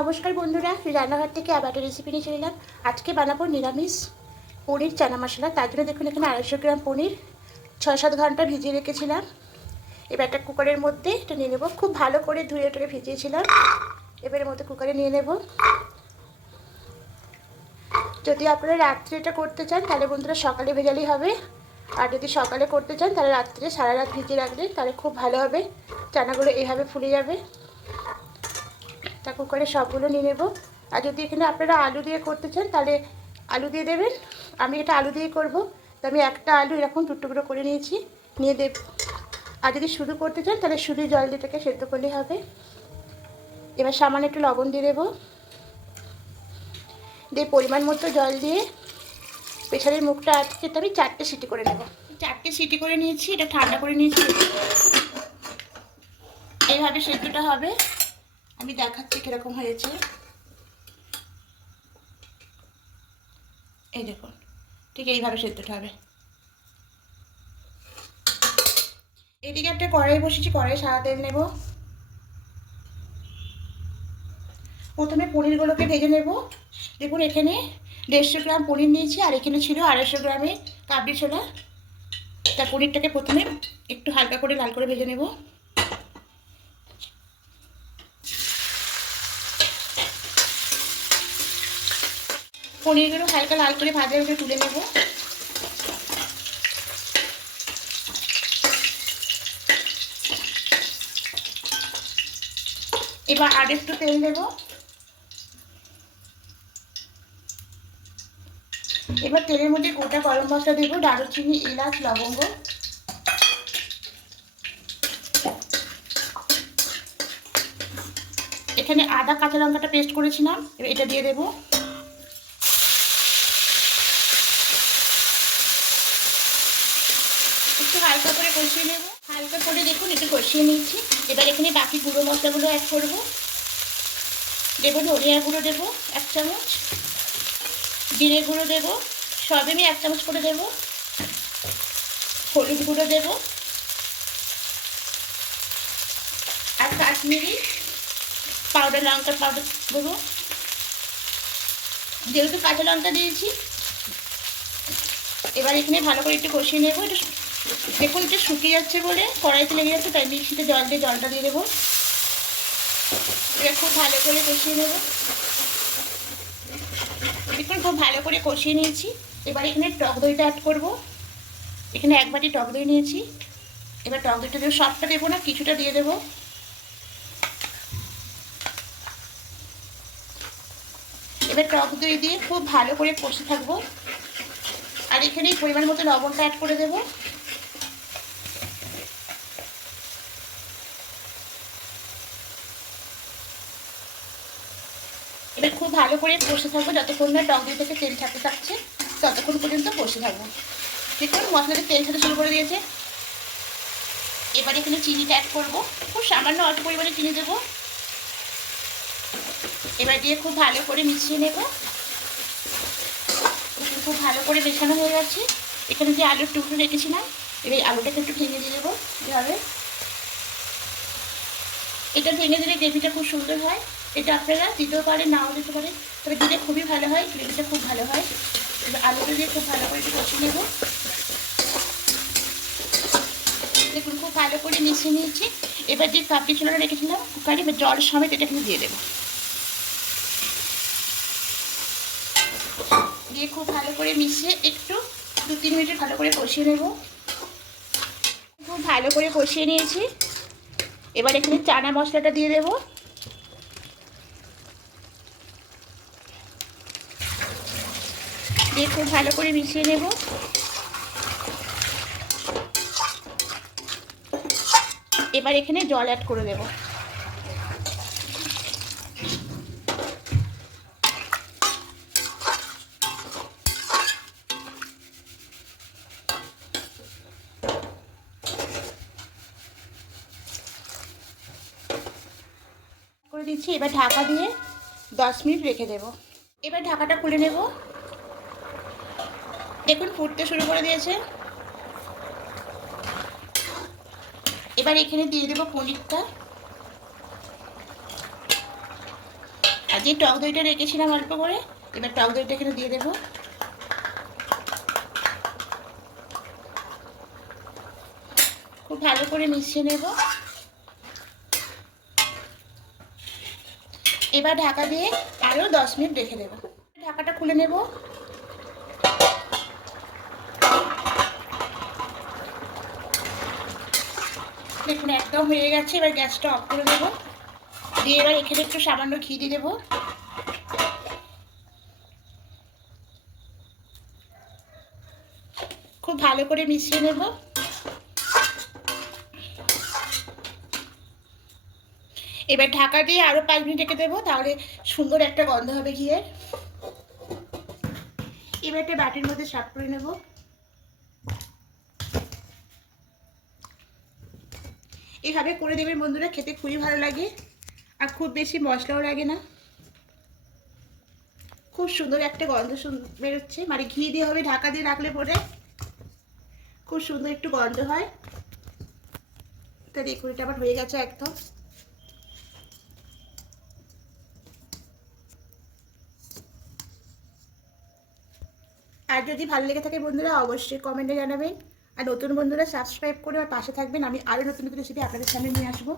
নমস্কার বন্ধুরা রান্নাঘর থেকে আবার একটা রেসিপি নিয়ে চলে আজকে বানাবো নিরামিষ পনির চানা মশলা। তার জন্য দেখুন, এখানে আড়াইশো গ্রাম পনির ছয় সাত ঘণ্টা ভিজিয়ে রেখেছিলাম। এবার একটা কুকারের মধ্যে এটা নিয়ে নেব। খুব ভালো করে ধুয়ে টুয়ে ভিজিয়েছিলাম। এবারের মধ্যে কুকারে নিয়ে নেব। যদি আপনারা রাত্রে এটা করতে চান, তাহলে বন্ধুরা সকালে ভেজালেই হবে। আর যদি সকালে করতে চান, তাহলে রাত্রে সারা রাত ভিজিয়ে রাখলে তাহলে খুব ভালো হবে। চানাগুলো এইভাবে ফুলে যাবে। তা কুকারে সবগুলো নিয়ে নেব। আর যদি এখানে আপনারা আলু দিয়ে করতে চান, তাহলে আলু দিয়ে দেবেন। আমি এটা আলু দিয়ে করব। তো আমি একটা আলু এরকম টুকরো করে নিয়েছি, নিয়ে দেব। আর যদি শুধু করতে চান, তাহলে শুধু জল দিয়ে এটাকে সেদ্ধ করলেই হবে। এবার সামান্য একটু লবণ দিয়ে দেবো। দিয়ে পরিমাণ মতো জল দিয়ে প্রেশারের মুখটা আজকে আমি চারটে সিটি করে নেব। চারটে সিটি করে নিয়েছি, এটা ঠান্ডা করে নিয়েছি। এইভাবে সেদ্ধটা হবে। আমি দেখাচ্ছি কীরকম হয়েছে। এই দেখুন, ঠিক এইভাবে সেদ্ধটা হবে। এদিকে একটা কড়াই বসেছি কড়াই সাদা তেল নেব। প্রথমে পনিরগুলোকে ভেজে নেব। দেখুন, এখানে দেড়শো গ্রাম পনির নিয়েছি, আর এখানে ছিল আড়াইশো গ্রামে কাবলি ছোলা। তা পনিরটাকে প্রথমে একটু হালকা করে লাল করে ভেজে নেব। পনিরগুলো হালকা লাল করে ভাজা উঠে তুলে নেব। এবার আর একটু তেল দেব। এবার তেলের মধ্যে গোটা গরম মশলা দেবো, দারুচিনি, এলাচ, লবঙ্গ। এখানে আদা, কাঁচা লঙ্কাটা পেস্ট করেছিলাম, এবার এটা দিয়ে দেবো। একটু হালকা করে কষিয়ে নেব। হালকা করে দেখুন, একটু কষিয়ে নিচ্ছি। এবার এখানে বাকি গুঁড়ো মশলাগুলো অ্যাড করব। দেবো ধনিয়া গুঁড়ো দেবো, এক চামচ। জিরে গুঁড়ো দেবো সব আমি এক চামচ করে দেবো। হলুদ গুঁড়ো দেবো। আর কাশ্মীরি পাউডার লঙ্কার পাউডার দেবো। যেহেতু কাঁচা লঙ্কা দিয়েছি, এবার এখানে ভালো করে একটু কষিয়ে নেব। একটু দেখুন, একটু শুকিয়ে যাচ্ছে বলে কড়াইতে লেগে যাচ্ছে, তাই মিক্সিতে জল দিয়ে জলটা দিয়ে দেবো। এবার খুব ভালো করে কষিয়ে নেব। দেখুন, খুব ভালো করে কষিয়ে নিয়েছি। এবার এখানে টক দইটা অ্যাড করব। এখানে এক বাটি টক দই নিয়েছি। এবার টক দইটা দেবো সবটা দেবো না, কিছুটা দিয়ে দেবো। এবার টক দই দিয়ে খুব ভালো করে কষে থাকব। আর এখানে পরিমাণ মতো লবণটা অ্যাড করে দেবো। এবার খুব ভালো করে কষে থাকব, যতক্ষণ না টক দই থেকে তেল ছাড়তে থাকছে, ততক্ষণ পর্যন্ত কষে থাকব। দেখুন মশলাতে তেল ছাড়তে শুরু করে দিয়েছে। এবার এখানে চিনিটা অ্যাড করব। খুব সামান্য অল্প পরিমাণে চিনি দেবো। এবার দিয়ে খুব ভালো করে মিশিয়ে নেব। খুব ভালো করে মেশানো হয়ে গেছে। এখানে যে আলুর টুকরো রেখেছিলাম, এবার আলুটাকে একটু ভেঙে দিয়ে দেবো। এভাবে। এটা ভেঙে দিলে গ্রেভিটা খুব সুন্দর হয়। এটা আপনারা দিতেও পারেন নাও দিতে পারেন তবে দিলে খুবই ভালো হয় গ্রেভিটা খুব ভালো হয়। এবার আলুটা দিয়ে খুব ভালো করে কষিয়ে নেব। দেখুন, খুব ভালো করে মিশিয়ে নিয়েছি। এবার যে কাপড়ি ছোলাটা রেখেছিলাম, কুকারে এবার জল সমেত এটা এখানে দিয়ে দেবো। দিয়ে খুব ভালো করে মিশিয়ে একটু দু তিন মিনিট ভালো করে কষিয়ে নেব। খুব ভালো করে কষিয়ে নিয়েছি। এবার এখানে চানা মশলাটা দিয়ে দেব। দিয়ে খুব ভালো করে মিশিয়ে নেব। এবার এখানে জল অ্যাড করে দেবো। করে দিচ্ছি, এবার ঢাকা দিয়ে দশ মিনিট রেখে দেব। এবার ঢাকাটা খুলে নেব। দেখুন, ফুটতে শুরু করে দিয়েছে। এবার এখানে দিয়ে দেবো পনিরটা। আর যে টক দইটা রেখেছিলাম অল্প করে, এবার টক দইটা এখানে দিয়ে দেবো। খুব ভালো করে মিশিয়ে নেব। এবার ঢাকা দিয়ে আরও দশ মিনিট রেখে দেবো। ঢাকাটা খুলে নেব। দেখুন একদম হয়ে গেছে, এবার গ্যাসটা অফ করে দেবো দিয়ে এবার এখানে একটু সামান্য ঘি দিয়ে দেবো। খুব ভালো করে মিশিয়ে নেব। এবার ঢাকা দিয়ে আরও পাঁচ মিনিট রেখে দেবো, তাহলে সুন্দর একটা গন্ধ হবে ঘিয়ের। এবার একটা বাটির মধ্যে সাফ করে নেব। এভাবে করে দেবেন বন্ধুরা, খেতে খুবই ভালো লাগে। আর খুব বেশি মশলাও লাগে না। খুব সুন্দর একটা গন্ধ বেরোচ্ছে। মানে ঘি দিয়ে হবে, ঢাকা দিয়ে রাখলে পরে খুব সুন্দর একটু গন্ধ হয়। তা দেখুন এটা আবার হয়ে গেছে একদম। আর যদি ভালো লেগে থাকে বন্ধুরা, অবশ্যই কমেন্টে জানাবেন। আর নতুন বন্ধুরা সাবস্ক্রাইব করে আর পাশে থাকবেন। আমি আরও নতুন নতুন রেসিপি আপনাদের সামনে নিয়ে আসব।